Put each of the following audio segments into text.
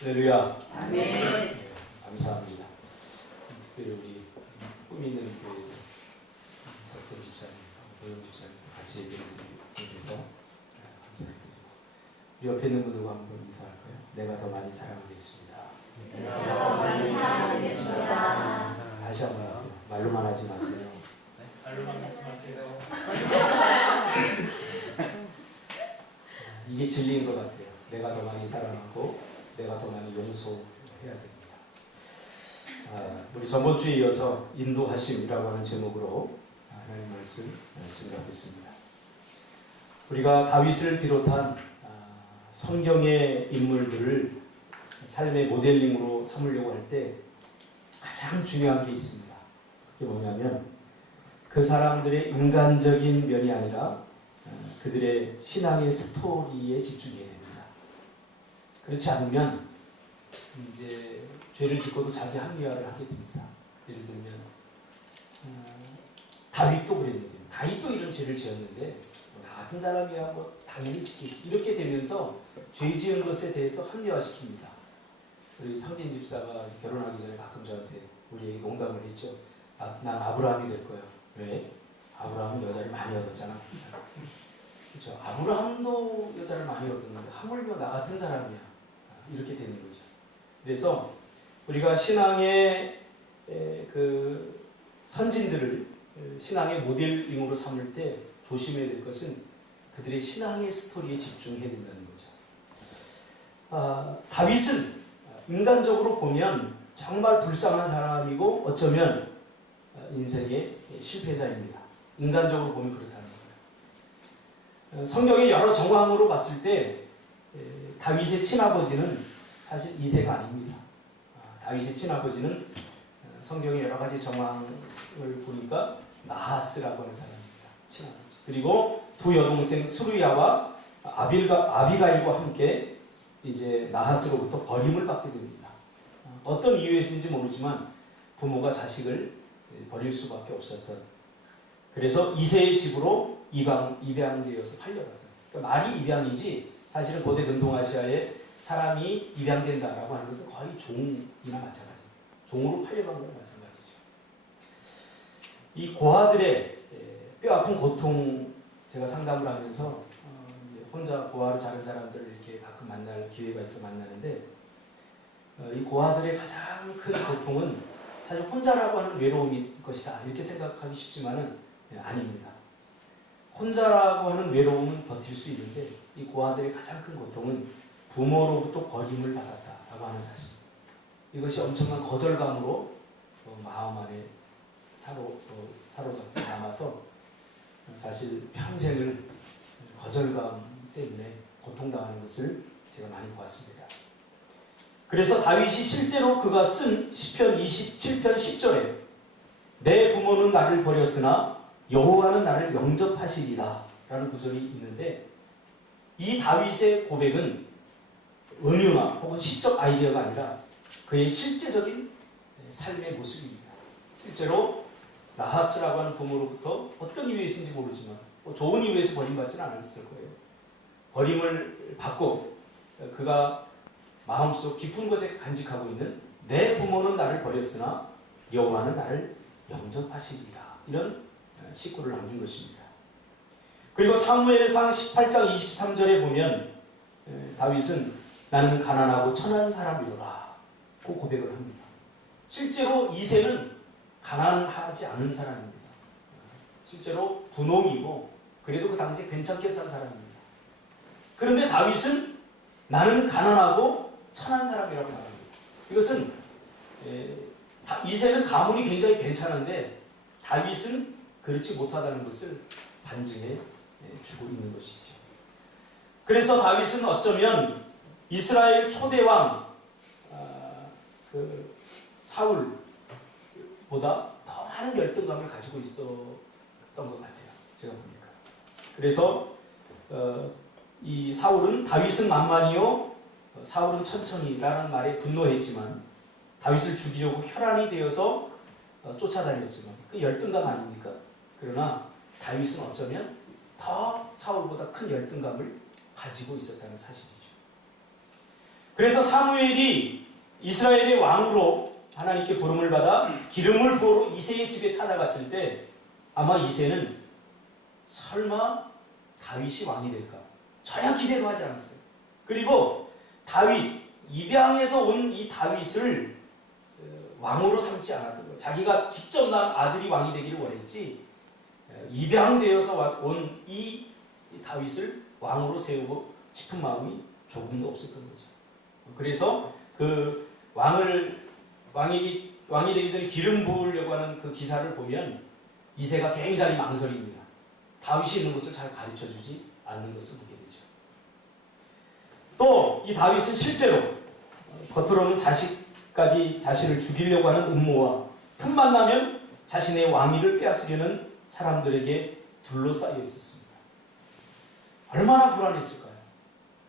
할렐루야. 아멘. 네, 감사합니다. 특별히 우리 꿈 있는 교회에서 석권 집사님, 도영 집사님 같이 예배를 드리기 위해서 감사드리고, 우리 옆에 있는 분들과 한번 인사할까요? 내가 더 많이 사랑하겠습니다. 내가 더 많이 사랑하겠습니다. 다시 한번 하세요. 말로만 하지 마세요. 말로만 말씀하세요. 이게 진리인 것 같아요. 내가 더 많이 사랑하고 내가 더 많이 용서해야 됩니다. 우리 저번 주에 이어서 인도하심이라고 하는 제목으로 하나님 말씀 증거하겠습니다. 우리가 다윗을 비롯한 성경의 인물들을 삶의 모델링으로 삼으려고 할 때 가장 중요한 게 있습니다. 그게 뭐냐면 그 사람들의 인간적인 면이 아니라 그들의 신앙의 스토리에 집중해야 됩니다. 그렇지 않으면 이제 죄를 짓고도 자기 합리화를 하게 됩니다. 예를 들면 다윗도 그랬는데, 다윗도 이런 죄를 지었는데 나 같은 사람이야 뭐 당연히 짓겠지, 이렇게 되면서 죄 지은 것에 대해서 합리화시킵니다. 우리 상진 집사가 결혼하기 전에 가끔 저한테 우리 농담을 했죠. 난 아브라함이 될 거야. 왜? 아브라함은 여자를 많이 얻었잖아. 그렇죠. 아브라함도 여자를 많이 얻었는데 하물며 나 같은 사람이야. 이렇게 되는 거죠. 그래서 우리가 신앙의 그 선진들을 신앙의 모델링으로 삼을 때 조심해야 될 것은 그들의 신앙의 스토리에 집중해야 된다는 거죠. 다윗은 인간적으로 보면 정말 불쌍한 사람이고 어쩌면 인생의 실패자입니다. 인간적으로 보면 그렇다는 거예요. 성경의 여러 정황으로 봤을 때 다윗의 친아버지는 사실 이새가 아닙니다. 다윗의 친아버지는 성경의 여러 가지 정황을 보니까 나하스라고 하는 사람입니다. 친아버지. 그리고 두 여동생 수르야와 아비가일과 함께 이제 나하스로부터 버림을 받게 됩니다. 어떤 이유에서인지 모르지만 부모가 자식을 버릴 수밖에 없었던, 그래서 이새의 집으로 입양되어서 팔려갔던, 그러니까 말이 입양이지 사실은 고대 근동아시아에 사람이 입양된다라고 하는 것은 거의 종이나 마찬가지입니다. 종으로 팔려간 거나 마찬가지죠. 이 고아들의 뼈아픈 고통, 제가 상담을 하면서 이제 혼자 고아를 자른 사람들을 이렇게 가끔 만날 기회가 있어 만나는데, 이 고아들의 가장 큰 고통은 사실 혼자라고 하는 외로움일 것이다 이렇게 생각하기 쉽지만은 아닙니다. 혼자라고 하는 외로움은 버틸 수 있는데 이 고아들의 가장 큰 고통은 부모로부터 버림을 받았다라고 하는 사실. 이것이 엄청난 거절감으로 마음 안에 사로잡혀 남아서 사실 평생을 거절감 때문에 고통당하는 것을 제가 많이 보았습니다. 그래서 다윗이 실제로 그가 쓴 시편 27편 10절에 내 부모는 나를 버렸으나 여호와는 나를 영접하시리라 라는 구절이 있는데, 이 다윗의 고백은 은유나 혹은 시적 아이디어가 아니라 그의 실제적인 삶의 모습입니다. 실제로 나하스라고 하는 부모로부터 어떤 이유에 있는지 모르지만 좋은 이유에서 버림받지는 않았을 거예요. 버림을 받고 그가 마음속 깊은 곳에 간직하고 있는 내 부모는 나를 버렸으나 여호와는 나를 영접하시리라, 이런 식구를 남긴 것입니다. 그리고 사무엘상 18장 23절에 보면 다윗은 나는 가난하고 천한 사람이로라 고 고백을 합니다. 실제로 이새는 가난하지 않은 사람입니다. 실제로 분홍이고 그래도 그 당시에 괜찮게 산 사람입니다. 그런데 다윗은 나는 가난하고 천한 사람이라고 말합니다. 이것은 이새는 가문이 굉장히 괜찮은데 다윗은 그렇지 못하다는 것을 반증해 주고 있는 것이죠. 그래서 다윗은 어쩌면 이스라엘 초대왕 그 사울보다 더 많은 열등감을 가지고 있었던 것 같아요. 제가 보니까. 그래서 이 사울은 다윗은 만만히요 사울은 천천히라는 말에 분노했지만, 다윗을 죽이려고 혈안이 되어서 쫓아다녔지만 그 열등감 아닙니까? 그러나 다윗은 어쩌면 더 더 사울보다 큰 열등감을 가지고 있었다는 사실이죠. 그래서 사무엘이 이스라엘의 왕으로 하나님께 부름을 받아 기름을 부으러 이새의 집에 찾아갔을 때 아마 이새는 설마 다윗이 왕이 될까? 전혀 기대도 하지 않았어요. 그리고 다윗, 입양에서 온 이 다윗을 왕으로 삼지 않았던 거예요. 자기가 직접 낳은 아들이 왕이 되기를 원했지 입양되어서 온 이 다윗을 왕으로 세우고 싶은 마음이 조금도 없었던 거죠. 그래서 그 왕이 되기 전에 기름 부으려고 하는 그 기사를 보면 이새가 굉장히 망설입니다. 다윗이 있는 것을 잘 가르쳐주지 않는 것을 보게 되죠. 또 이 다윗은 실제로 겉으로는 자신을 죽이려고 하는 음모와 틈만 나면 자신의 왕위를 빼앗으려는 사람들에게 둘러싸여 있었습니다. 얼마나 불안했을까요?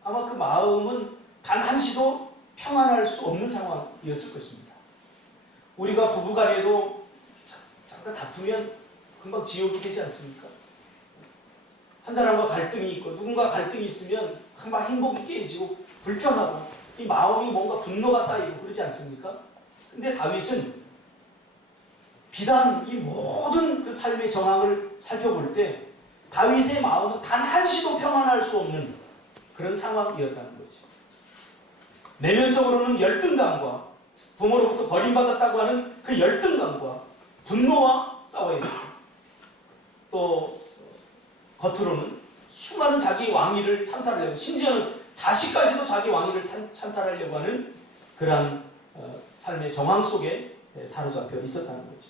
아마 그 마음은 단 한시도 평안할 수 없는 상황이었을 것입니다. 우리가 부부간에도 잠깐 다투면 금방 지옥이 되지 않습니까? 한 사람과 갈등이 있고 누군가 갈등이 있으면 금방 행복이 깨지고 불편하고 이 마음이 뭔가 분노가 쌓이고 그러지 않습니까? 근데 다윗은 비단 이 모든 그 삶의 정황을 살펴볼 때 다윗의 마음은 단 한시도 평안할 수 없는 그런 상황이었다는 거죠. 내면적으로는 열등감과 부모로부터 버림받았다고 하는 그 열등감과 분노와 싸워야 됩니다. 또 겉으로는 수많은 자기 왕위를 찬탈하려고 심지어는 자식까지도 자기 왕위를 찬탈하려고 하는 그러한 삶의 정황 속에 사로잡혀 있었다는 거죠.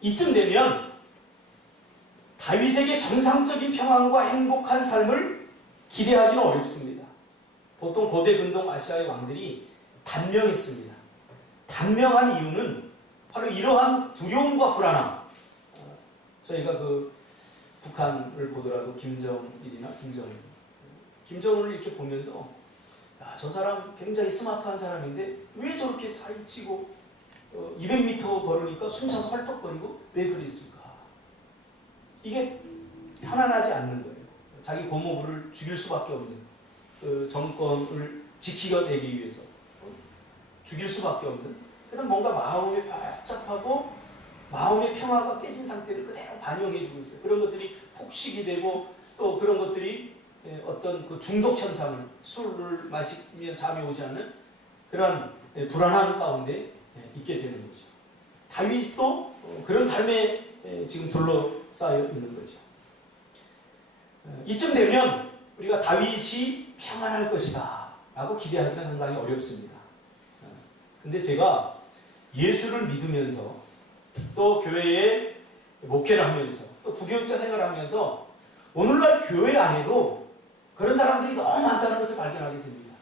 이쯤 되면 다윗에게 정상적인 평안과 행복한 삶을 기대하기는 어렵습니다. 보통 고대 근동 아시아의 왕들이 단명했습니다. 단명한 이유는 바로 이러한 두려움과 불안함. 저희가 그 북한을 보더라도 김정일이나 김정은을 이렇게 보면서 야, 저 사람 굉장히 스마트한 사람인데 왜 저렇게 살이 찌고 200m 걸으니까 숨차서 헐떡거리고 왜 그랬을까? 이게 편안하지 않는 거예요. 자기 고모부를 죽일 수밖에 없는 그 정권을 지키려내기 위해서 죽일 수밖에 없는 그런 뭔가 마음이 복잡하고 마음의 평화가 깨진 상태를 그대로 반영해주고 있어요. 그런 것들이 폭식이 되고 또 그런 것들이 어떤 그 중독 현상을 술을 마시면 잠이 오지 않는 그런 불안한 가운데 있게 되는 거죠. 다윗도 그런 삶에 지금 둘러싸여 있는 거죠. 이쯤 되면 우리가 다윗이 평안할 것이다 라고 기대하기는 상당히 어렵습니다. 근데 제가 예수를 믿으면서 또 교회에 목회를 하면서 또 부교육자 생활을 하면서 오늘날 교회 안에도 그런 사람들이 너무 많다는 것을 발견하게 됩니다.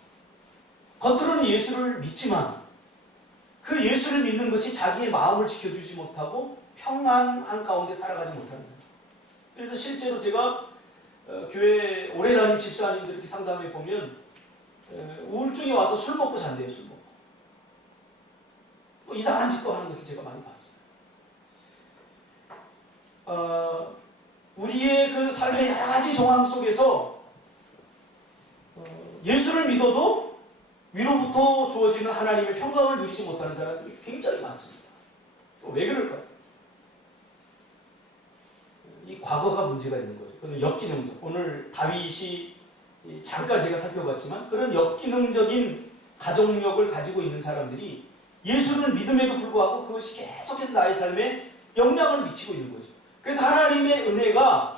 겉으로는 예수를 믿지만 그 예수를 믿는 것이 자기의 마음을 지켜주지 못하고 평안한 가운데 살아가지 못하는 사람. 그래서 실제로 제가 교회 오래 다닌 집사님들 이렇게 상담해 보면 우울증이 와서 술 먹고 잔대요. 술 먹고. 또 이상한 짓도 하는 것을 제가 많이 봤어요. 우리의 그 삶의 여러 가지 정황 속에서 예수를 믿어도 위로부터 주어지는 하나님의 평강을 누리지 못하는 사람들이 굉장히 많습니다. 왜 그럴까요? 이 과거가 문제가 있는 거죠. 그건 역기능적. 오늘 다윗이 잠깐 제가 살펴봤지만 그런 역기능적인 가정력을 가지고 있는 사람들이 예수를 믿음에도 불구하고 그것이 계속해서 나의 삶에 영향을 미치고 있는 거죠. 그래서 하나님의 은혜가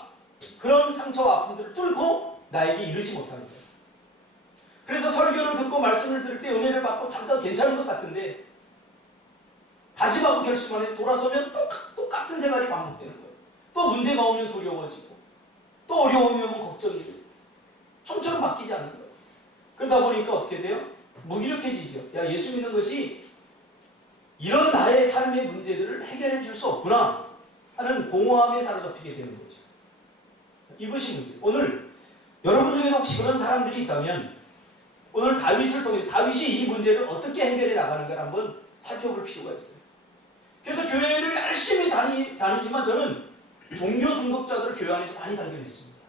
그런 상처와 아픔들을 뚫고 나에게 이르지 못하는 거예요. 그래서 설교를 듣고 말씀을 들을 때 은혜를 받고 잠깐 괜찮은 것 같은데 다짐하고 결심하면 돌아서면 똑같은 생활이 반복되는 거예요. 또 문제가 오면 두려워지고 또 어려움이 오면 걱정이 되고 좀처럼 바뀌지 않는 거예요. 그러다 보니까 어떻게 돼요? 무기력해지죠. 야, 예수 믿는 것이 이런 나의 삶의 문제들을 해결해 줄 수 없구나 하는 공허함에 사로잡히게 되는 거죠. 이것이 문제. 오늘 여러분 중에도 혹시 그런 사람들이 있다면 오늘 다윗을 통해 다윗이 이 문제를 어떻게 해결해 나가는가 한번 살펴볼 필요가 있어요. 그래서 교회를 열심히 다니지만 저는 종교 중독자들을 교회 안에서 많이 발견했습니다.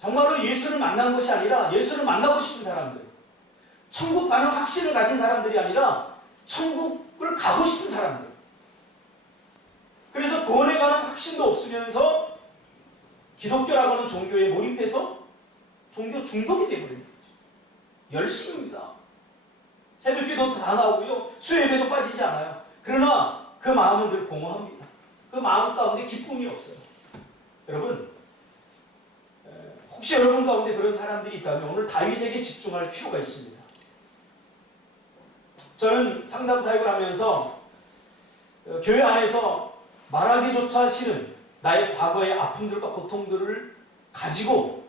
정말로 예수를 만난 것이 아니라 예수를 만나고 싶은 사람들, 천국 가는 확신을 가진 사람들이 아니라 천국을 가고 싶은 사람들. 그래서 구원에 관한 확신도 없으면서 기독교라고 하는 종교에 몰입해서 종교 중독이 되어버리는 거죠. 열심입니다. 새벽기도도 다 나오고요. 수요예배도 빠지지 않아요. 그러나 그 마음은 늘 공허합니다. 그 마음 가운데 기쁨이 없어요. 여러분, 혹시 여러분 가운데 그런 사람들이 있다면 오늘 다윗에게 집중할 필요가 있습니다. 저는 상담 사역을 하면서 교회 안에서 말하기조차 싫은 나의 과거의 아픔들과 고통들을 가지고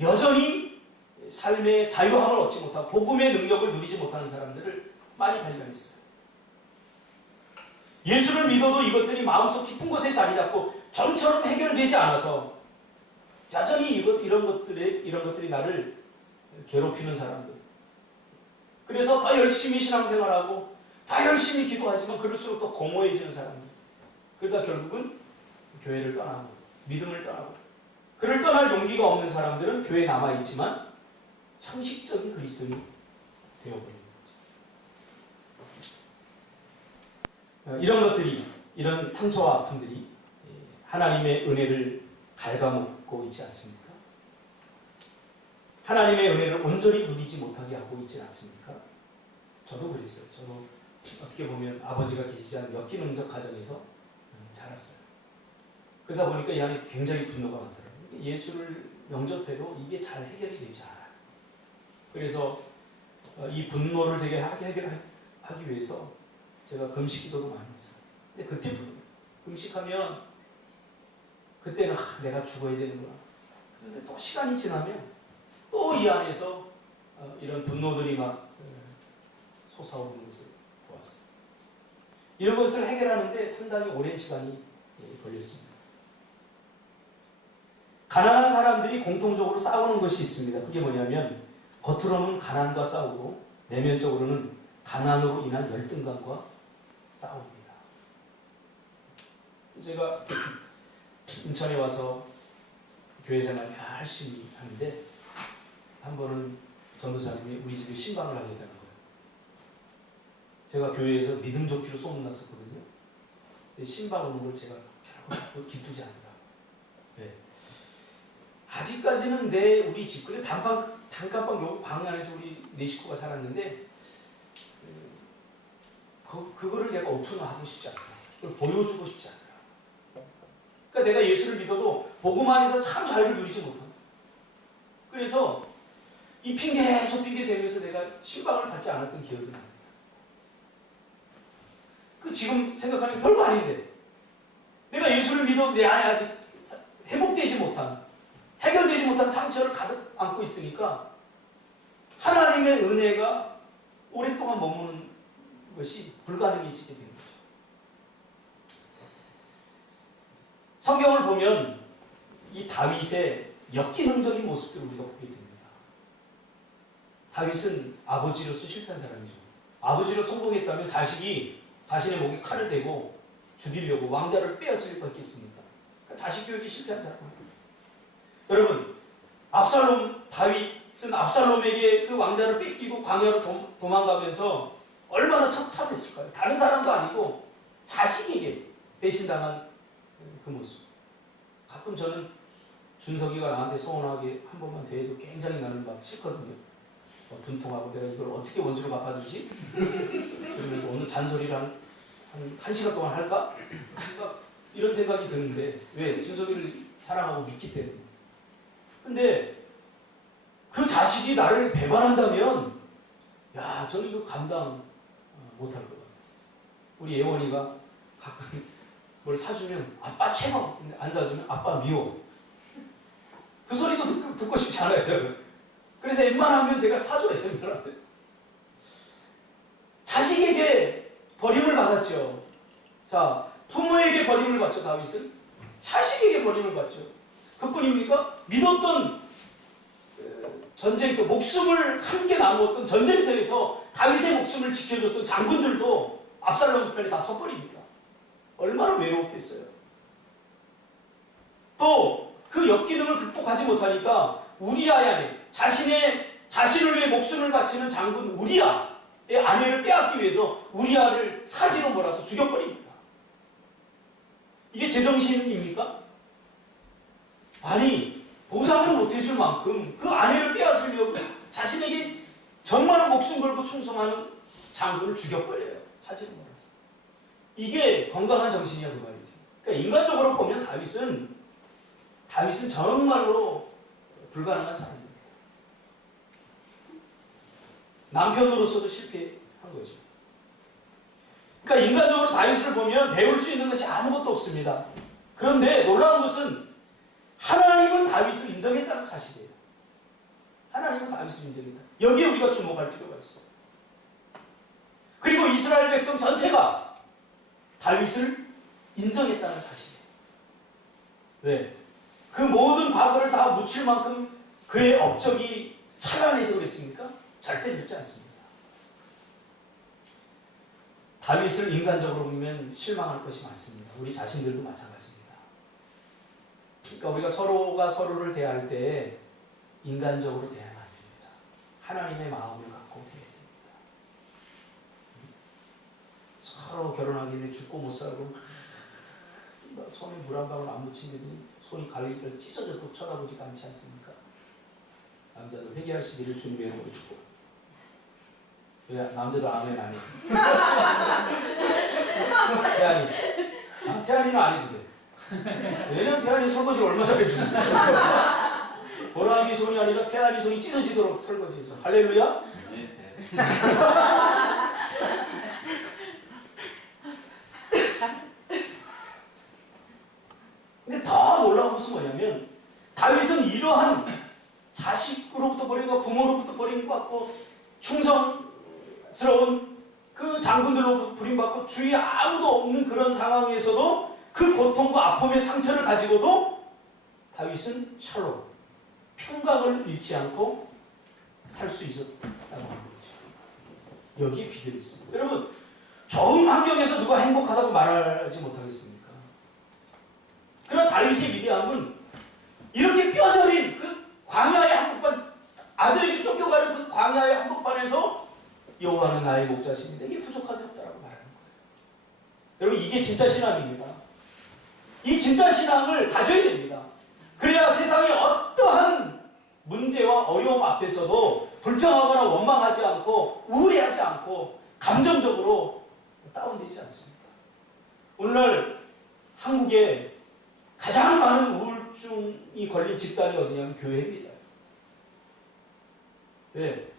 여전히 삶의 자유함을 얻지 못하고 복음의 능력을 누리지 못하는 사람들을 많이 발견했어요. 예수를 믿어도 이것들이 마음속 깊은 곳에 자리 잡고 좀처럼 해결되지 않아서 여전히 이런 것들이 나를 괴롭히는 사람들. 그래서 더 열심히 신앙생활하고 더 열심히 기도하지만 그럴수록 더 공허해지는 사람들. 그러다 결국은 교회를 떠나고 믿음을 떠나고 그를 떠날 용기가 없는 사람들은 교회에 남아있지만 형식적인 그리스도인이 되어버리는 거죠. 이런 것들이, 이런 상처와 아픔들이 하나님의 은혜를 갉아먹고 있지 않습니까? 하나님의 은혜를 온전히 누리지 못하게 하고 있지 않습니까? 저도 그랬어요. 저도 어떻게 보면 아버지가 계시지 않은 역기능적 가정에서 자랐어요. 그러다 보니까 이 안에 굉장히 분노가 많더라고요. 예수를 영접해도 이게 잘 해결이 되지 않아요. 그래서 이 분노를 제게 해결하기 위해서 제가 금식 기도도 많이 했어요. 근데 그때 금식하면 그때는 내가 죽어야 되는구나. 그런데 또 시간이 지나면 또 이 안에서 이런 분노들이 막 솟아오르는 것을 보았어요. 이런 것을 해결하는데 상당히 오랜 시간이 걸렸습니다. 가난한 사람들이 공통적으로 싸우는 것이 있습니다. 그게 뭐냐면 겉으로는 가난과 싸우고 내면적으로는 가난으로 인한 열등감과 싸웁니다. 제가 인천에 와서 교회 생활 열심히 하는데 한 번은 전도사님이 우리 집에 신방을 하겠다는 거예요. 제가 교회에서 믿음 좋기로 소문났었거든요. 신방 오는 걸 제가 결코 기쁘지 않더라고요. 네. 아직까지는 우리 집, 그래 단칸방 요 방 안에서 우리 네 식구가 살았는데 그거를 내가 오픈하고 싶지 않더라고요. 그걸 보여주고 싶지 않더라고요. 그러니까 내가 예수를 믿어도 복음 안에서 참 자유를 누리지 못한다. 그래서 이 핑계 저 핑계 대면서 내가 신방을 받지 않았던 기억이 납니다. 지금 생각하면 별거 아닌데 내가 예수를 믿어도 내 안에 아직 회복되지 못한, 해결되지 못한 상처를 가득 안고 있으니까 하나님의 은혜가 오랫동안 머무는 것이 불가능해지게 된 거죠. 성경을 보면 이 다윗의 역기능적인 모습들을 우리가 보게 됩니다. 다윗은 아버지로서 실패한 사람이죠. 아버지로 성공했다면 자식이 자신의 목에 칼을 대고 죽이려고 왕자를 빼앗을 리가 있겠습니까? 그러니까 자식 교육이 실패한 사람입니다. 여러분, 다윗은 압살롬에게 그 왕자를 뺏기고 광야로 도망가면서 얼마나 처참했을까요? 다른 사람도 아니고 자식에게 배신당한 그 모습. 가끔 저는 준석이가 나한테 서운하게 한 번만 대해도 굉장히 나는 막 싫거든요. 분통하고 내가 이걸 어떻게 원수를 갚아주지? 그러면서 오늘 잔소리를 한 시간 동안 할까? 이런 생각이 드는데, 왜? 준석이를 사랑하고 믿기 때문에. 근데 그 자식이 나를 배반한다면 야, 저는 이거 감당 못할 것 같아요. 우리 예원이가 가끔 뭘 사주면 아빠 최고! 근데 안 사주면 아빠 미워. 그 소리도 듣고 싶지 않아요, 저는. 그래서 웬만하면 제가 사줘요, 웬만하면. 자식에게 버림을 받았죠. 자, 부모에게 버림을 받죠, 다윗은. 자식에게 버림을 받죠. 그뿐입니까? 믿었던 전쟁터, 목숨을 함께 나누었던 전쟁터에서 다윗의 목숨을 지켜줬던 장군들도 압살롬 편에 다 서버립니다. 얼마나 외로웠겠어요. 또 그 역기능을 극복하지 못하니까 우리아야 안에 자신의 자신을 위해 목숨을 바치는 장군 우리아의 아내를 빼앗기 위해서 우리아를 사지로 몰아서 죽여버립니다. 이게 제정신입니까? 아니, 보상을 못해줄 만큼 그 아내를 빼앗으려고 자신에게 정말 목숨 걸고 충성하는 장군을 죽여버려요. 사지로 몰아서. 이게 건강한 정신이야, 그 말이죠. 그러니까 인간적으로 보면 다윗은 정말로 불가능한 사람입니다. 남편으로서도 실패한 거죠. 그러니까 인간적으로 다윗을 보면 배울 수 있는 것이 아무것도 없습니다. 그런데 놀라운 것은 하나님은 다윗을 인정했다는 사실이에요. 하나님은 다윗을 인정했다. 여기에 우리가 주목할 필요가 있어요. 그리고 이스라엘 백성 전체가 다윗을 인정했다는 사실이에요. 왜? 그 모든 과거를 다 묻힐 만큼 그의 업적이 찬란해서 그랬습니까? 절대 그렇지 않습니다. 다윗을 인간적으로 보면 실망할 것이 많습니다. 우리 자신들도 마찬가지입니다. 그러니까 우리가 서로가 서로를 대할 때 인간적으로 대하면 안 됩니다. 하나님의 마음을 갖고 대해야 됩니다. 서로 결혼하기 전에 죽고 못 살고 손에 물 한 방울 안 묻히면 손이 갈리기를 찢어져도 쳐다보지도 않지 않습니까? 남자도 회개할 시기를 준비해 놓고 죽고. 왜 남자도 아멘 안 해? 태안이. 태안이는 안 해도 돼. 왜냐면 태안이 설거지를 얼마 잘해주는 거야. 보람이 손이 아니라 태안이 손이 찢어지도록 설거지해줘. 할렐루야? 근데 더 놀라운 것은 뭐냐면 다윗은 이러한 자식으로부터 버리고 부모로부터 버림받고 충성스러운 그 장군들로부터 버림받고 주위에 아무도 없는 그런 상황에서도 그 고통과 아픔의 상처를 가지고도 다윗은 샬롬, 평강을 잃지 않고 살 수 있었다고 하는 거죠. 여기에 비결이 있습니다. 여러분, 좋은 환경에서 누가 행복하다고 말하지 못하겠습니까? 그러나 다윗의 위대함은 이렇게 뼈저린 그 광야의 한복판, 아들에게 쫓겨가는 그 광야의 한복판에서 여호와는 나의 목자시니 내게 부족함이 없다라고 말하는 거예요. 여러분, 이게 진짜 신앙입니다. 이 진짜 신앙을 가져야 됩니다. 그래야 세상의 어떠한 문제와 어려움 앞에서도 불평하거나 원망하지 않고 우울해하지 않고 감정적으로 다운되지 않습니다. 오늘날 한국에 가장 많은 우울증이 걸린 집단이 어디냐면 교회입니다. 왜?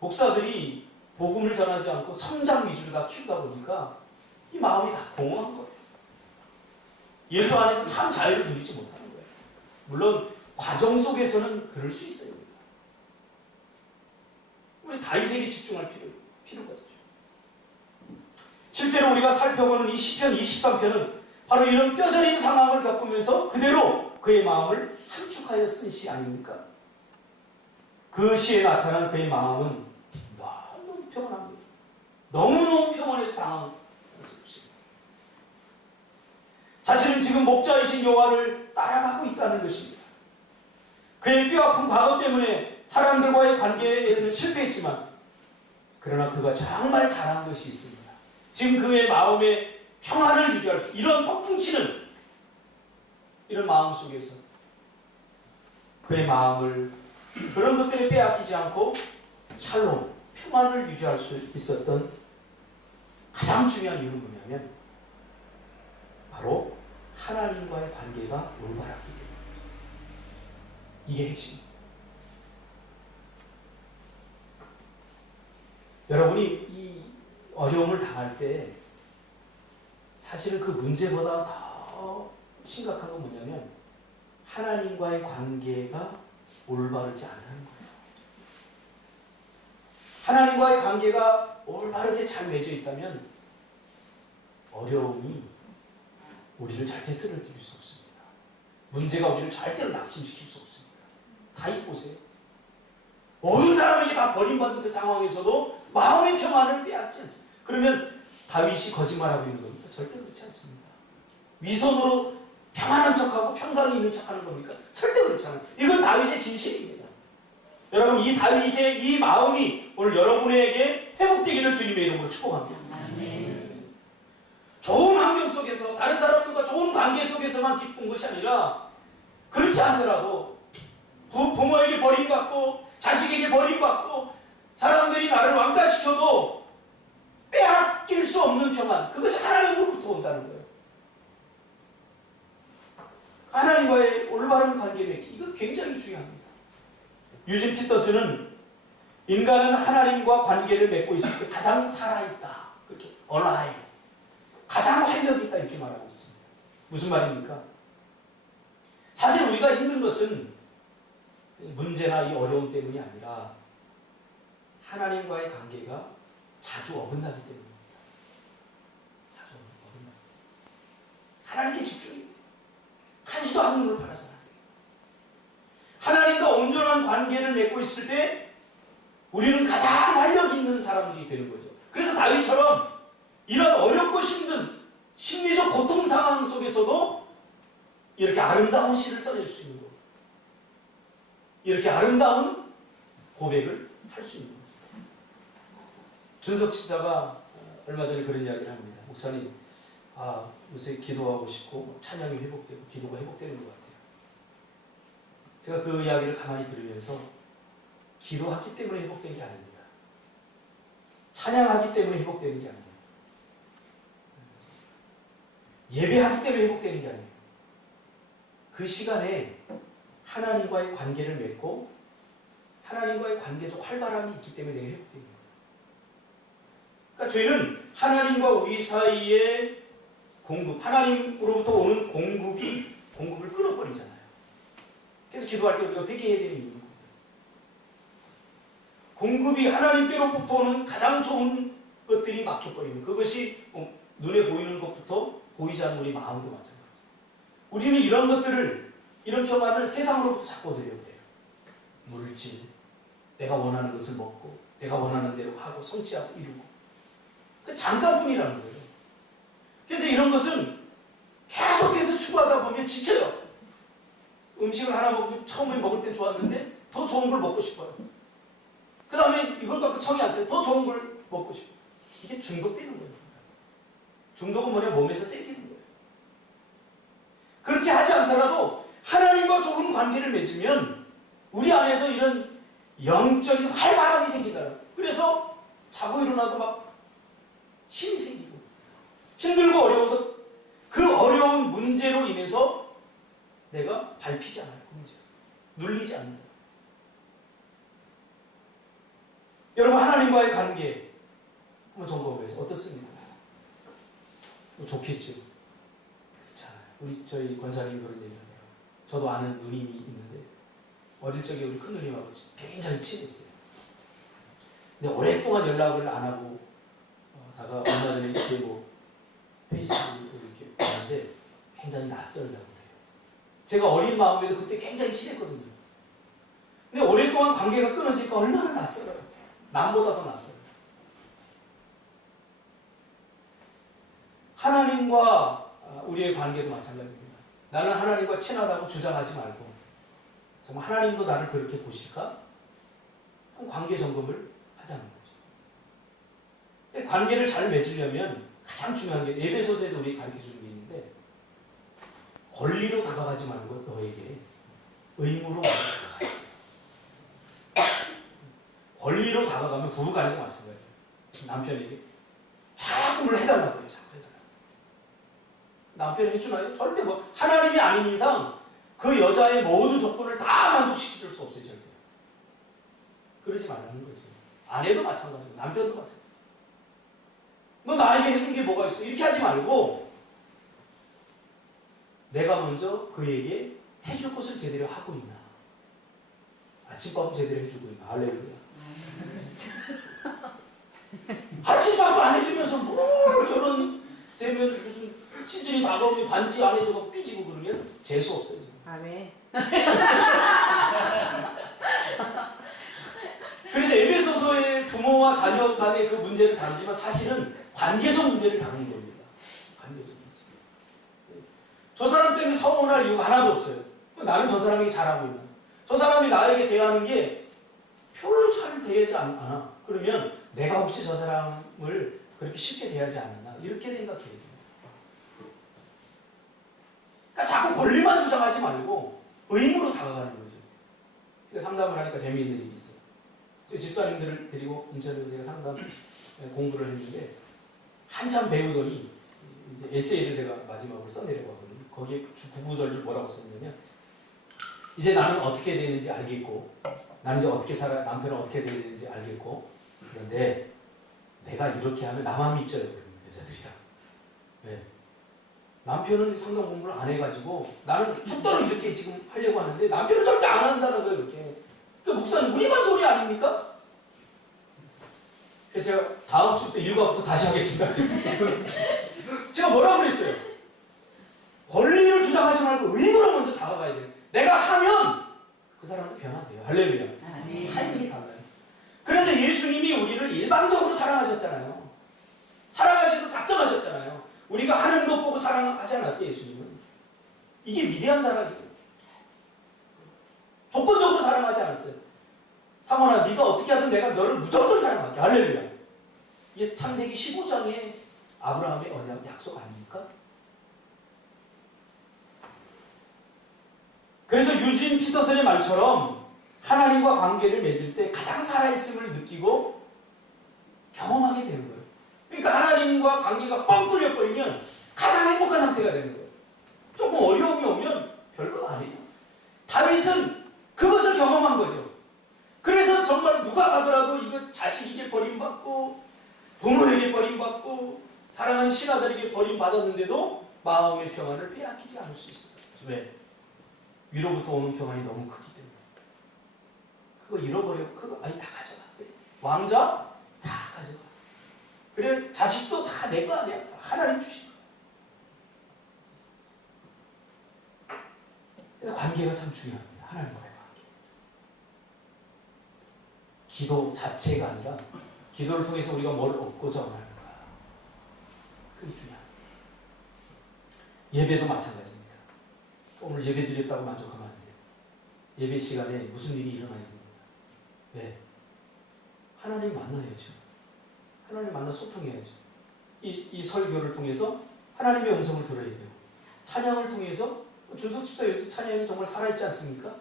목사들이 복음을 전하지 않고 성장 위주로 다 키우다 보니까 이 마음이 다 공허한 거예요. 예수 안에서 참 자유를 누리지 못하는 거예요. 물론 과정 속에서는 그럴 수 있어요. 우리 다윗에게 집중할 필요가 있죠. 실제로 우리가 살펴보는 이 시편 23편은 바로 이런 뼈저린 상황을 겪으면서 그대로 그의 마음을 함축하여 쓴 시 아닙니까? 그 시에 나타난 그의 마음은 너무너무 평안합니다. 너무너무 평안해서 당황할 수 없습니다. 자신은 지금 목자이신 여호와를 따라가고 있다는 것입니다. 그의 뼈아픈 과거 때문에 사람들과의 관계에는 실패했지만 그러나 그가 정말 잘한 것이 있습니다. 지금 그의 마음에 평안을 유지할 수, 이런 폭풍치는 이런 마음 속에서 그의 마음을 그런 것들에 빼앗기지 않고 샬롬, 평안을 유지할 수 있었던 가장 중요한 이유는 뭐냐면 바로 하나님과의 관계가 올바랐기 때문입니다. 이게 핵심입니다. 여러분이 이 어려움을 당할 때 사실은 그 문제보다 더 심각한 건 뭐냐면 하나님과의 관계가 올바르지 않다는 거예요. 하나님과의 관계가 올바르게 잘 맺어 있다면 어려움이 우리를 절대 쓰러뜨릴 수 없습니다. 문제가 우리를 절대로 낙심시킬 수 없습니다. 다윗 보세요. 모든 사람에게 다 버림받은 그 상황에서도 마음의 평안을 빼앗지 않습니다. 그러면 다윗이 거짓말하고 있는 겁니까? 절대 그렇지 않습니다. 위선으로 평안한 척하고 평강이 있는 척하는 겁니까? 절대 그렇지 않아요. 이건 다윗의 진실입니다. 여러분, 이 다윗의 이 마음이 오늘 여러분에게 회복되기를 주님의 이름으로 축복합니다. 좋은 환경 속에서 다른 사람들과 좋은 관계 속에서만 기쁜 것이 아니라 그렇지 않더라도 부모에게 버림받고 자식에게 버림받고 사람들이 나를 왕따시켜도 빼앗길 수 없는 평안, 그것이 하나님으로부터 온다는 거예요. 하나님과의 올바른 관계 맺기, 이거 굉장히 중요합니다. 유진 피터스는 인간은 하나님과 관계를 맺고 있을 때 가장 살아있다, 그렇게 alive, 가장 활력이 있다, 이렇게 말하고 있습니다. 무슨 말입니까? 사실 우리가 힘든 것은 문제나 이 어려움 때문이 아니라 하나님과의 관계가 자주 어긋나기 때문입니다. 자주 어긋나기. 하나님께 집중해야 돼요. 한시도 한 눈을 팔아서는 안 돼요. 하나님과 온전한 관계를 맺고 있을 때 우리는 가장 활력 있는 사람들이 되는 거죠. 그래서 다윗처럼 이런 어렵고 힘든 심리적 고통 상황 속에서도 이렇게 아름다운 시를 써낼 수 있는 거예요. 이렇게 아름다운 고백을 할 수 있는 거죠. 준석 집사가 얼마 전에 그런 이야기를 합니다. 목사님, 요새 기도하고 싶고 찬양이 회복되고 기도가 회복되는 것 같아요. 제가 그 이야기를 가만히 들으면서 기도하기 때문에 회복된 게 아닙니다. 찬양하기 때문에 회복되는 게 아니에요. 예배하기 때문에 회복되는 게 아니에요. 그 시간에 하나님과의 관계를 맺고 하나님과의 관계적 활발함이 있기 때문에 내가 회복되는 거예요. 그러니까 죄는 하나님과 우리 사이의 공급, 하나님으로부터 오는 공급을 끊어버리잖아요. 그래서 기도할 때 우리가 회개해야 되는 이유는 거예요. 공급이 하나님께로부터 오는 가장 좋은 것들이 막혀버리는, 그것이 눈에 보이는 것부터 보이지 않는 우리 마음도 마찬가지예요. 우리는 이런 것들을, 이런 평안을 세상으로부터 자꾸 얻으려고 해요. 물질, 내가 원하는 것을 먹고 내가 원하는 대로 하고 성취하고 이루고, 그 잠깐뿐이라는 거예요. 그래서 이런 것은 계속해서 추구하다 보면 지쳐요. 음식을 하나 먹으면 처음에 먹을 땐 좋았는데 더 좋은 걸 먹고 싶어요. 그 다음에 이걸 갖고 청이 안 차요. 더 좋은 걸 먹고 싶어요. 이게 중독되는 거예요. 중독은 뭐냐? 몸에서 땡기는 거예요. 그렇게 하지 않더라도 하나님과 좋은 관계를 맺으면 우리 안에서 이런 영적인 활발함이 생긴다. 그래서 자고 일어나도 막 힘이 생기고 힘들고 어려워도 그 어려운 문제로 인해서 내가 밟히지 않아요. 그 문제 눌리지 않는다. 여러분, 하나님과의 관계 한번 점검해보세요. 어떻습니까? 좋겠죠. 그렇잖아요. 저희 권사님 그런 얘기를 해요. 저도 아는 누님이 있는데 어릴 적에 우리 큰 누님하고 굉장히 친했어요. 근데 오랫동안 연락을 안 하고 다가 얼마 전에 이렇게 페이스북으로 이렇게 봤는데 굉장히 낯설다고 그래요. 제가 어린 마음에도 그때 굉장히 친했거든요. 근데 오랫동안 관계가 끊어지니까 얼마나 낯설어요. 남보다 더 낯설어요. 하나님과 우리의 관계도 마찬가지입니다. 나는 하나님과 친하다고 주장하지 말고 정말 하나님도 나를 그렇게 보실까? 관계 점검을 하자는 거죠. 관계를 잘 맺으려면 가장 중요한 게 에베소서에도 우리 가르쳐주는 게 있는데, 권리로 다가가지 말고 너에게 의무로 다가가야 권리로 다가가면 부부간에도 마찬가지예요. 남편에게 자꾸 뭘 해달라고 해요. 자꾸 해달라고. 남편이 해주나요? 절대 하나님이 아닌 이상 그 여자의 모든 조건을 다 만족시켜줄 수 없어요. 절대. 그러지 말라는 거죠. 아내도 마찬가지고 남편도 마찬가지고. 너 나에게 해준 게 뭐가 있어? 이렇게 하지 말고 내가 먼저 그에게 해줄 것을 제대로 하고 있나? 아침밥은 제대로 해주고 있나? 할렐루야. 아침밥도 안 해주면서 뭘 결혼되면 무슨 시즌이 다가오면 반지 안 해주고 삐지고 그러면 재수 없어요. 아멘. 그래서 에베소서의 부모와 자녀 간의 그 문제를 다루지만 사실은 관계적 문제를 다루는 겁니다. 관계적 문제. 저 사람 때문에 서운할 이유가 하나도 없어요. 나는 저 사람에게 잘하고 있나? 저 사람이 나에게 대하는 게 별로 잘 대하지 않아. 그러면 내가 혹시 저 사람을 그렇게 쉽게 대하지 않았나 이렇게 생각해야 돼요. 그러니까 자꾸 권리만 주장하지 말고 의무로 다가가는 거죠. 제가 상담을 하니까 재미있는 일이 있어요. 집사님들을 데리고 인천에서 제가 상담 공부를 했는데 한참 배우더니 이제 에세이를 제가 마지막으로 써내려가거든요. 거기에 구구절절 뭐라고 썼냐면 이제 나는 어떻게 되는지 알겠고 나는 이제 어떻게 살아 남편은 어떻게 돼야 되는지 알겠고 그런데 내가 이렇게 하면 나만 믿져요. 여자들이다. 왜? 남편은 상담 공부를 안 해가지고 나는 죽도록 이렇게 지금 하려고 하는데 남편은 절대 안 한다는 거예요. 이렇게. 그 목사님 우리만 소리 아닙니까? 그래서 제가 다음 주부터 일과부터 다시 하겠습니다. 제가 뭐라고 그랬어요? 권리를 주장하지 말고 의무로 먼저 다가가야 돼요. 내가 하면 그 사람도 변화돼요. 할렐루야. 타이밍이 달라요. 그래서 예수님이 우리를 일방적으로 사랑하셨잖아요. 사랑하시고 작정하셨잖아요. 우리가 하는 것 보고 사랑하지 않았어요. 예수님은. 이게 위대한 사랑이에요. 조건적으로 사랑하지 않았어요. 상원아 네가 어떻게 하든 내가 너를 무조건 사랑할게. 할렐루야. 이게 창세기 15장에 아브라함의 언약 약속 아닙니까? 그래서 유진 피터슨의 말처럼 하나님과 관계를 맺을 때 가장 살아있음을 느끼고 경험하게 되는 거예요. 그러니까 하나님과 관계가 뻥 뚫려버리면 가장 행복한 상태가 되는 거예요. 조금 어려움이 오면 별거 아니에요. 다윗은 그것을 경험한 거죠. 그래서 정말 누가 봐더라도 이거 자식에게 버림받고 부모에게 버림받고 사랑하는 신하들에게 버림받았는데도 마음의 평안을 빼앗기지 않을 수 있어요. 왜? 위로부터 오는 평안이 너무 크기 때문에. 그거 잃어버려. 그거 아니 다 가져가. 왕자 다 가져가. 그래 자식도 다 내 거 아니야. 다 하나님 주신 거. 그래서 관계가 참 중요합니다. 하나님과의 관계. 기도 자체가 아니라 기도를 통해서 우리가 뭘 얻고자 하는가. 그게 중요합니다. 예배도 마찬가지입니다. 오늘 예배 드렸다고 만족하면 안 돼요. 예배 시간에 무슨 일이 일어나야 됩니다. 왜? 하나님 만나야죠. 하나님 만나 소통해야죠. 이 설교를 통해서 하나님의 음성을 들어야 돼요. 찬양을 통해서 준석 집사 요새 찬양이 정말 살아있지 않습니까?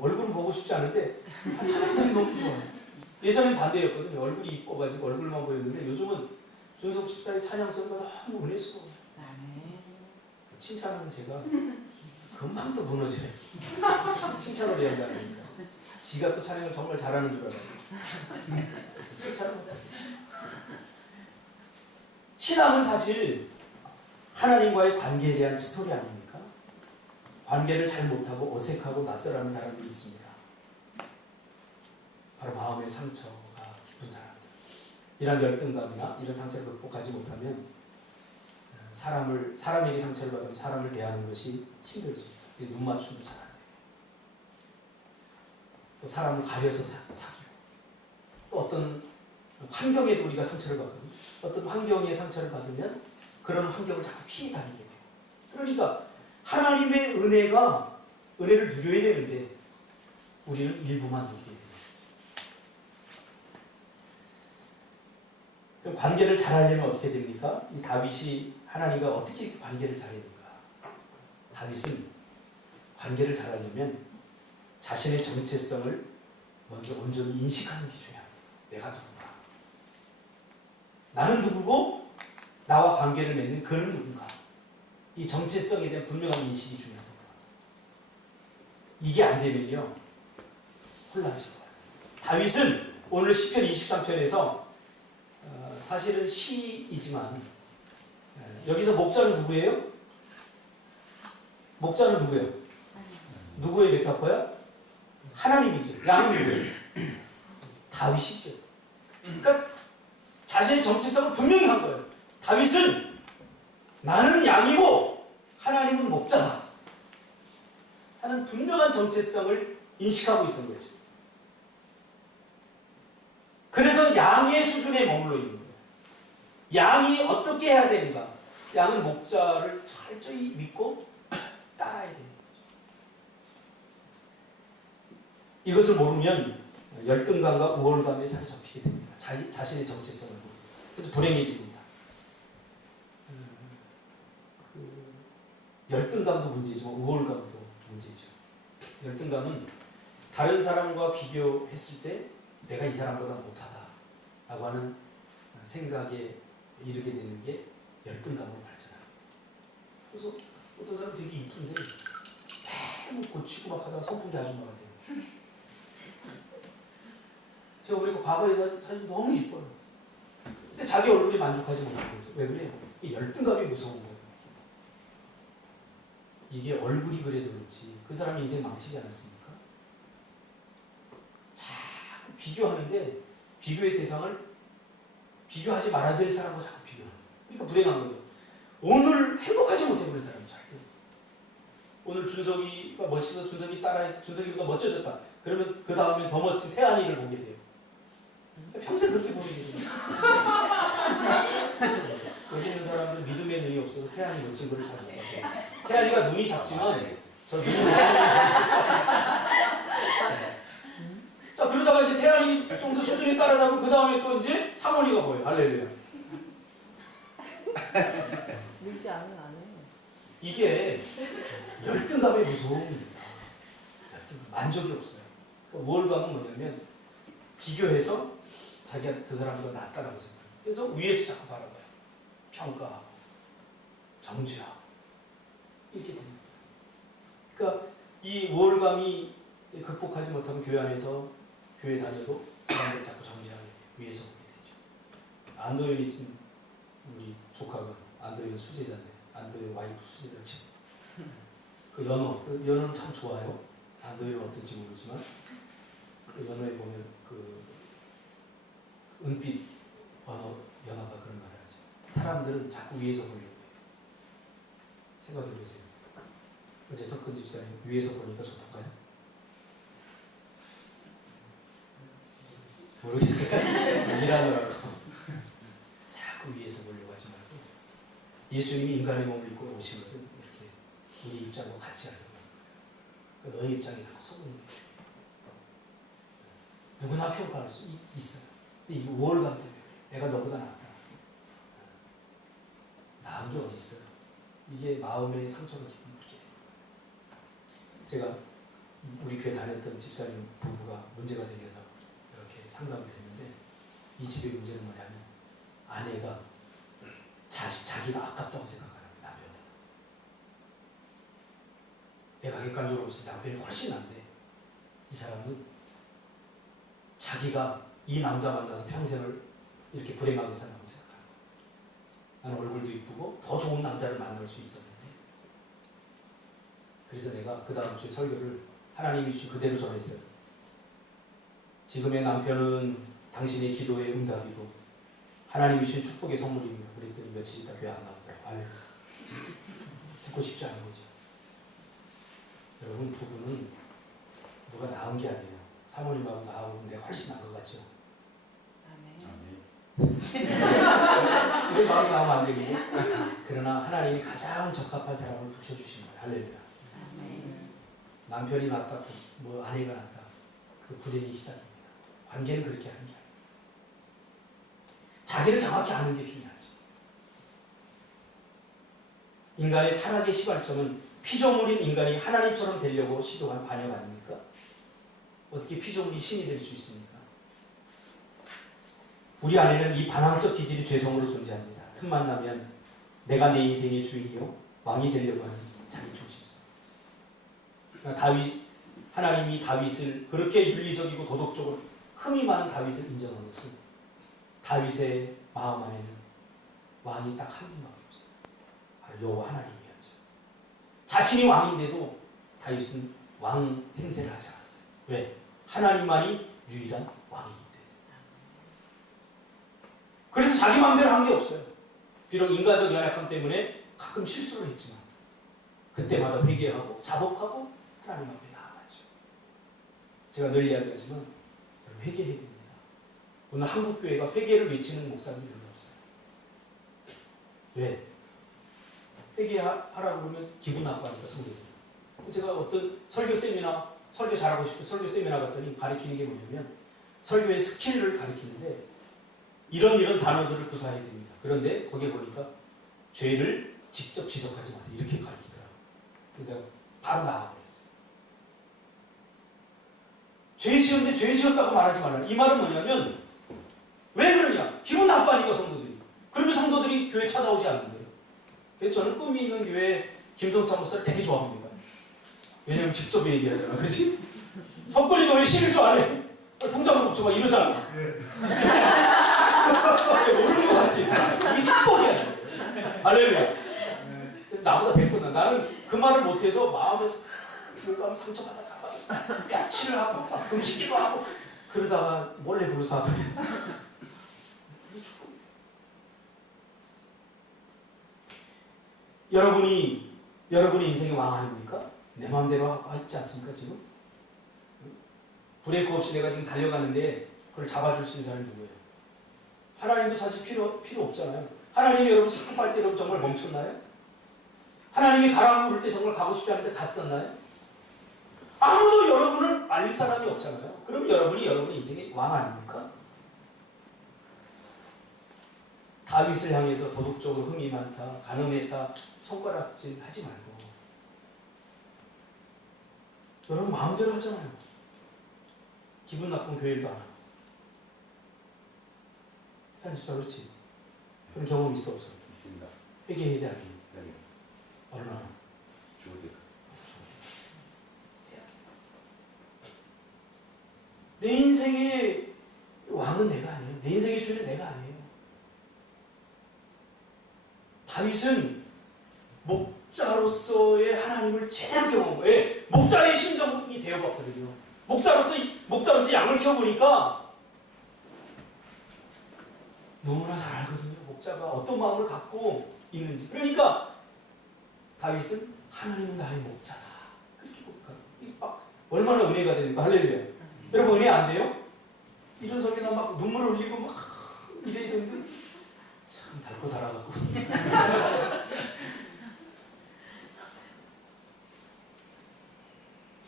얼굴은 보고 싶지 않은데 찬양성이 너무 좋아요. 예전엔 반대였거든요. 얼굴이 이뻐가지고 얼굴만 보였는데 요즘은 준석 집사의 찬양성이 너무 은혜스러워요. 칭찬은 제가 금방 또 무너져요. 칭찬을 해야 한다니까. 지가 또 찬양을 정말 잘하는 줄 알아요. 칭찬을 못하겠어요. 신앙은 사실 하나님과의 관계에 대한 스토리 아닙니까? 관계를 잘 못하고 어색하고 낯설어하는 사람들이 있습니다. 바로 마음의 상처가 깊은 사람들. 이런 열등감이나 이런 상처를 극복하지 못하면 사람에게 상처를 받으면 사람을 대하는 것이 힘들죠. 눈 맞춤도 잘 안 돼요. 또 사람을 가려서 사귀고 또 어떤 환경에도 우리가 상처를 받거든요. 어떤 환경에 상처를 받으면 그런 환경을 자꾸 피해 다니게 돼요. 그러니까 하나님의 은혜를 누려야 되는데 우리는 일부만 누리게 돼요. 그럼 관계를 잘하려면 어떻게 됩니까? 이 다윗이 하나님과 어떻게 관계를 잘했는가? 다윗은 관계를 잘하려면 자신의 정체성을 먼저 온전히 인식하는 게 중요합니다. 내가 누군가? 나는 누구고 나와 관계를 맺는 그는 누군가? 이 정체성에 대한 분명한 인식이 중요합니다. 이게 안 되면요 혼란스러워요. 다윗은 오늘 시편 23편에서 사실은 시이지만 여기서 목자는 누구예요? 목자는 누구예요? 누구의 메타포야? 하나님이죠. 양은 누구예요? 다윗이죠. 그러니까 자신의 정체성을 분명히 한 거예요. 다윗은 나는 양이고 하나님은 목자다 하는 분명한 정체성을 인식하고 있던 거죠. 그래서 양의 수준에 머물러 있는 거예요. 양이 어떻게 해야 되는가? 양은 목자를 철저히 믿고 따라야 되는 거죠. 이것을 모르면 열등감과 우월감에 사로잡히게 됩니다. 자신의 정체성을 보고. 그래서 불행해집니다. 열등감도 문제지만 우월감도 문제죠. 열등감은 다른 사람과 비교했을 때 내가 이 사람보다 못하다라고 하는 생각에 이르게 되는 게 열등감으로 발전합니다. 그래서 어떤 사람 되게 이쁜데 너무 고치고 막 하다가 선풍기 아줌마가 돼요. 제가 보니까 과거의 사진 너무 이뻐요. 근데 자기 얼굴이 만족하지 못하는 거죠. 왜 그래요? 이 열등감이 무서운 거예요. 이게 얼굴이 그래서 그렇지 그 사람 인생 망치지 않았습니까? 자꾸 비교하는데 비교의 대상을 비교하지 말아야 될 사람과 자꾸 비교하는 거예요. 그러니까 불행한 거죠. 오늘 행복하지 못해버린 사람이 잘돼. 오늘 준석이가 멋져서 준석이 따라해서 준석이보다 멋져졌다. 그러면 그 다음에 더 멋진 태안이를 보게 돼요. 평생 그렇게 보게 돼요. 여기 있는 사람들은 믿음의 눈이 없어서 태안이 멋진 거를 잘 못 봤어요. 태안이가 눈이 작지만 저 눈이 자 그러다가 이제 태안이 좀 더 수준이 따라잡으면 그 다음에 또 이제 상원이가 보여요. 할렐루야. 믿지 않으면 안 해. 이게 열등감의 무서움입니다. 열등감, 만족이 없어요. 그러니까 우월감은 뭐냐면 비교해서 자기가 그 사람보다 낫다라고 생각해요. 그래서 위에서 자꾸 바라봐요. 평가하고 정죄하고 이렇게 됩니다. 그러니까 이 우월감이 극복하지 못하면 교회 안에서 교회 다녀도 사람들 자꾸 정죄하게 돼요. 위에서 보게 되죠. 안도현이 쓴 우리 조카가 안도현 수제자인데 안도현 와이프 수제자 집. 그 연어는 참 좋아요. 안도현은 어떤지 모르지만 그 연어에 보면 그 은빛 연어가 그런 말을 하죠. 사람들은 자꾸 위에서 보려고 해요. 생각해보세요. 어제 석근 집사님 위에서 보니까 좋던가요? 모르겠어요. 일하느라고 자꾸 위에서 보려고 하지 말고 예수님이 인간의 몸을 입고 오신 것은 이렇게 우리 입장과 같이 하려고 합니다. 그러니까 너의 입장이 다 서보는 게 중요해요. 누구나 평가할 수 있어요. 근데 이 우월감 때문에 내가 너보다 낫다. 나은 게 어디 있어요? 이게 마음의 상처가 깊은 거죠. 제가 우리 교회 다녔던 집사님 부부가 문제가 생겨서 이렇게 상담을 했는데 이 집의 문제는 뭐냐면 아내가 자기가 아깝다고 생각하는 남편이. 내가 객관적으로 봤을 때 남편이 훨씬 난데 이 사람은 자기가 이 남자 만나서 평생을 이렇게 불행하게 산다고 생각합니다. 나는 얼굴도 이쁘고 더 좋은 남자를 만날 수 있었는데 그래서 내가 그 다음 주에 설교를 하나님이 주신 그대로 전했어요. 지금의 남편은 당신의 기도의 응답이고 하나님이 주신 축복의 선물입니다. 그랬더니 며칠 있다 교회 안 나온다고. 아유, 듣고 싶지 않은 거죠. 여러분 부부는 누가 나은 게 아니에요. 사모님하고 나하고 내가 훨씬 나은 것 같죠. 이런 마음이 나오면 안 되겠네. 그러나 하나님이 가장 적합한 사람을 붙여주신 거예요. 할렐루야. 남편이 낫다, 뭐 아내가 낫다. 그 불행이 시작입니다. 관계는 그렇게 하는 게 아니에요. 자기를 정확히 아는 게 중요하죠. 인간의 타락의 시발점은 피조물인 인간이 하나님처럼 되려고 시도한 반역 아닙니까? 어떻게 피조물이 신이 될 수 있습니까? 우리 안에는 이 반항적 기질이 죄성으로 존재합니다. 틈만 나면 내가 내 인생의 주인이요 왕이 되려고 하는 자기 중심성. 그러니까 하나님이 다윗을 그렇게 윤리적이고 도덕적으로 흠이 많은 다윗을 인정한 것은 다윗의 마음 안에는 왕이 딱 한 분밖에 없어요. 바로 여호와 하나님이었죠. 자신이 왕인데도 다윗은 왕 행세를 하지 않았어요. 왜? 하나님만이 유일한 왕이기 때문에. 그래서 자기 마음대로 한 게 없어요. 비록 인간적 연약함 때문에 가끔 실수를 했지만 그때마다 회개하고 자복하고 하나님 앞에 나아가죠. 제가 늘 이야기하지만 회개해야 됩니다. 오늘 한국교회가 회개를 외치는 목사님이 별로 없어요. 왜? 회개하라고 그러면 기분 나빠하니까 성도들. 제가 어떤 설교 세미나 설교 잘하고 싶고 설교 세미나 갔더니 가르치는 게 뭐냐면 설교의 스킬을 가리키는데 이런 단어들을 구사해야 됩니다. 그런데 거기에 보니까 죄를 직접 지적하지 마세요. 이렇게 가르치더라고요. 그러니까 바로 나가버렸어요. 죄 지었는데 죄 지었다고 말하지 말라. 이 말은 뭐냐면 왜 그러냐? 기분 나빠하니까 성도들이. 그러면 성도들이 교회 찾아오지 않는데요. 그래서 저는 꿈이 있는 교회 김성찬 목사를 되게 좋아합니다. 왜냐면 직접 얘기하잖아. 그렇지? 석권이 너 왜 싫을 줄 아네? 통장으로 붙여 막 이러잖아. 모르는 거 같지? 이게 착복이야. 할렐루야. 그래서 나보다 100번 나는 그 말을 못해서 마음에서 교육하면 상처받아가 야치를 하고 음식기도 하고 그러다가 몰래 부르서 하거든. 여러분이 인생의 왕 아닙니까? 내 마음대로 하지 않습니까 지금? 브레이크 없이 내가 지금 달려가는데 그걸 잡아줄 수 있는 사람이 누구예요? 하나님도 사실 필요 없잖아요. 하나님이 여러분 스kup할 때 여러분 정말 멈췄나요? 하나님이 가라고 부를 때 정말 가고 싶지 않은데 갔었나요? 아무도 여러분을 알릴 사람이 없잖아요. 그럼 여러분이 여러분의 인생의 왕 아닙니까? 다윗을 향해서 도덕적으로 흠이 많다, 가늠했다, 손가락질 하지 말고 여러분 마음대로 하잖아요. 기분 나쁜 교회일도 안 하고. 편집자 그렇지? 그런 경험 있어 없어? 있습니다. 회개해야 돼 아니? 네. 얼마나? 죽을 때. 내 인생의 왕은 내가 아니에요. 내 인생의 주인은 내가 아니에요. 다윗은 목자로서의 하나님을 제대로 경험한 거예요. 예, 목자의 심정이 되어봤거든요. 목자로서 양을 키워보니까 너무나 잘 알거든요. 목자가 어떤 마음을 갖고 있는지. 그러니까 다윗은 하나님은 나의 목자다. 그렇게 볼까? 얼마나 은혜가 됩니까? 할렐루야. 여러분 은혜 안 돼요? 이런 소리나 막 눈물 흘리고 막 이래야 되는데 참 닳고 달아갖고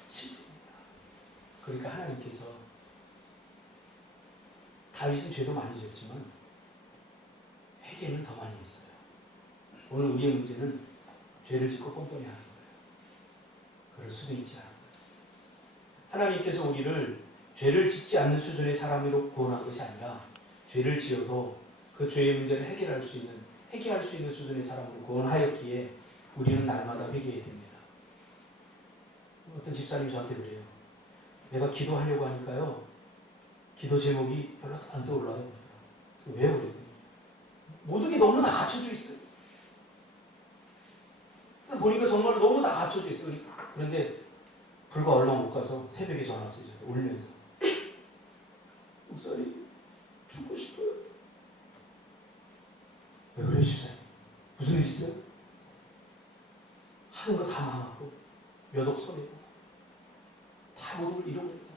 실제입니다. 그러니까 하나님께서 다윗은 죄도 많이 지었지만 회개는 더 많이 했어요. 오늘 우리의 문제는 죄를 짓고 뻔뻔히 하는 거예요. 그럴 수도 있지 않아요. 하나님께서 우리를 죄를 짓지 않는 수준의 사람으로 구원한 것이 아니라 죄를 지어도 그 죄의 문제를 해결할 수 있는 수준의 사람으로 구원하였기에 우리는 날마다 회개해야 됩니다. 어떤 집사님이 저한테 그래요. 내가 기도하려고 하니까요. 기도 제목이 별로 안 떠올라요. 왜 그랬더니 모든 게 너무 다 갖춰져 있어요. 보니까 정말 너무 다 갖춰져 있어요. 그런데 불과 얼마 못 가서 새벽에 전화 왔어요. 울면서. 목사님 죽고 싶어요. 왜 그래요 집사님? 무슨 일 있어요? 하는 거 다 망하고 몇 억 손해고 다 모든 걸 잃어버렸다.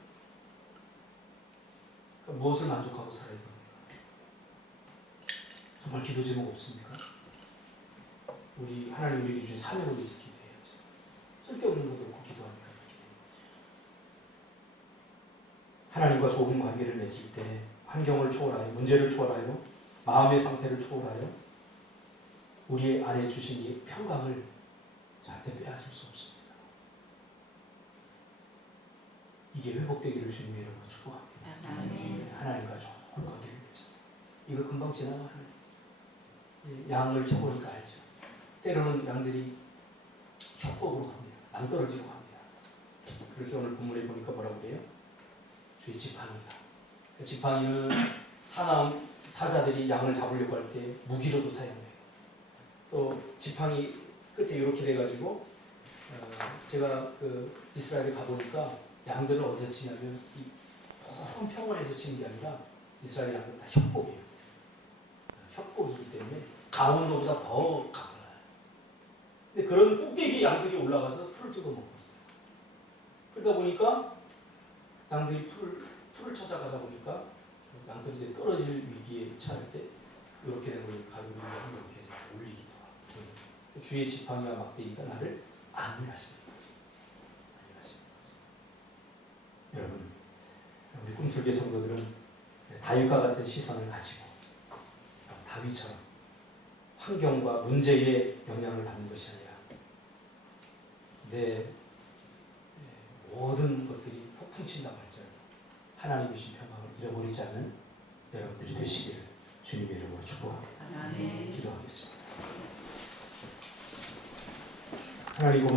그러니까 무엇을 만족하고 살아야 됩니까? 정말 기도 제목 없습니까? 우리 하나님 우리 주신 사명을 위해서 기도해야죠. 쓸데없는 것도 없고 기도하니까 그렇게 됩니다. 하나님과 좋은 관계를 맺을 때 환경을 초월하여 문제를 초월하여 마음의 상태를 초월하여 우리 안에 주신 이 평강을 절대 빼앗을 수 없습니다. 이게 회복되기를 주님의 이름으로 축복합니다. 아멘. 하나님과 좋은 관계를 맺었습니다. 이거 금방 지나가는 양을 쳐보니까 알죠. 때로는 양들이 협곡으로 갑니다. 낭떠러지로 갑니다. 그렇게 오늘 본문에 보니까 뭐라고 그래요? 주의 지팡이다. 그 지팡이는 사나운 사자들이 양을 잡으려고 할 때 무기로도 사용해요. 또 지팡이 끝에 이렇게 돼가지고 제가 그 이스라엘에 가보니까 양들을 어디서 치냐면 이 푸른 평원에서 치는 게 아니라 이스라엘 양들은 다 협곡이에요. 협곡이기 때문에 강원도보다 더 강해요. 근데 그런 꼭대기에 양들이 올라가서 풀을 뜯어 먹고 있어요. 그러다 보니까 양들이 풀을 찾아가다 보니까 양들이 이제 떨어질 위기에 처할 때 이렇게 된 걸 가지고 있는 이렇게 해서 올리기도 하고 주의 지팡이와 막대기가 나를 안위하시는 거죠. 안위하시는 거죠. 여러분 우리 꿈 불교 성도들은 다윗과 같은 시선을 가지고 다윗처럼 환경과 문제에 영향을 받는 것이 아니라 내 모든 것들이 폭풍친다고 할지라도 하나님이 주신 평강을 잃어버리지 않는 여러분들이 되시기를 주님의 이름으로 축복합니다. 아멘. 기도하겠습니다. 하나님 고맙습니다.